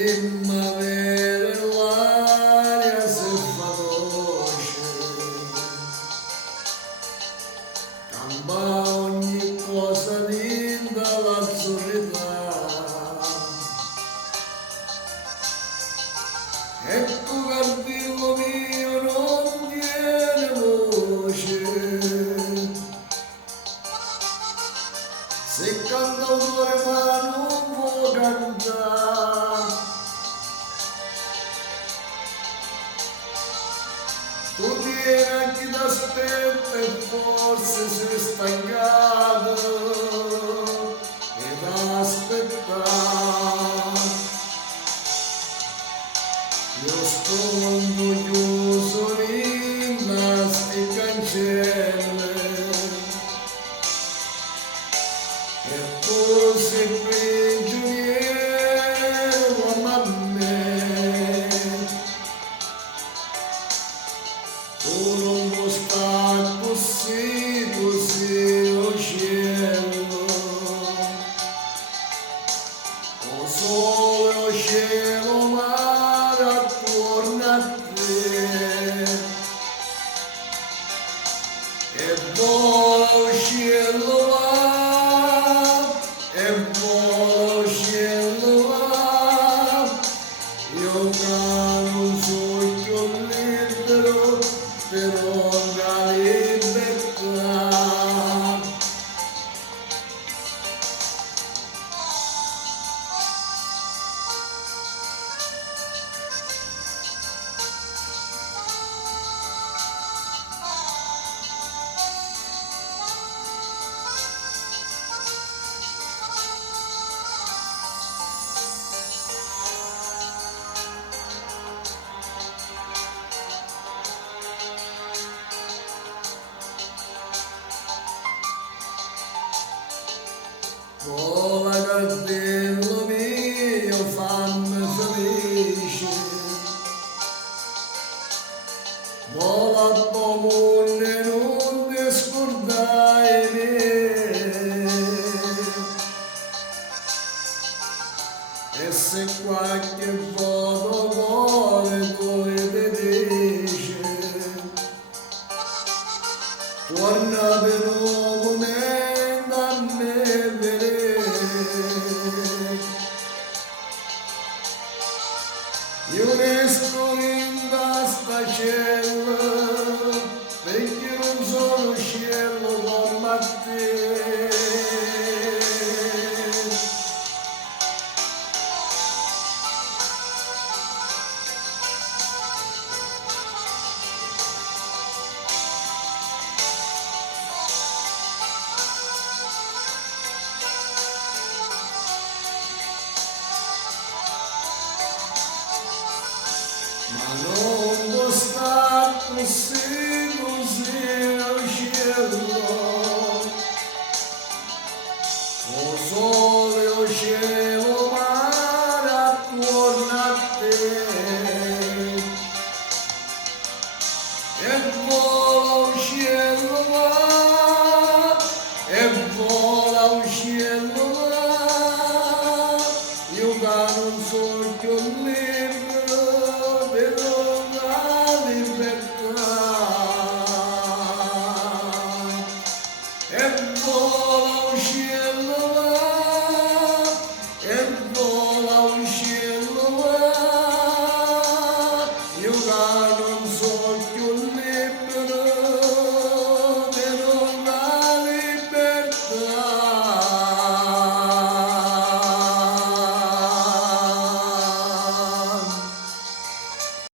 primavera l'aria si fa dolce, cambia ogni cosa linda l'azzurrità. E tu cardillo mio non tiene voce, se canta un cuore ma non può cantare. Tu vieni a chi t'aspetta e forse sei stancato ed aspetta. Io sto chiuso in sti cancelli e tu sei prigioniero a me. Tu non puoi stare così, così lo cielo, o sole o cielo mare attorno a te, e vola o cielo va, e vola o cielo va, io cano sogno libero però la libertà. Vola cardello mio, fammi felice, vola comune, non ti scordai me, e se qualche voto vuole tu ti dice, torna per nuovo a me vedere. Io resto in sta cella perché non sono cielo come te. Ma non può stare così, così al cielo, o sole o cielo mare attorno a te, e vola o cielo va, e vola o cielo va, io cano un sogno libero però la libertà. E vola o cielo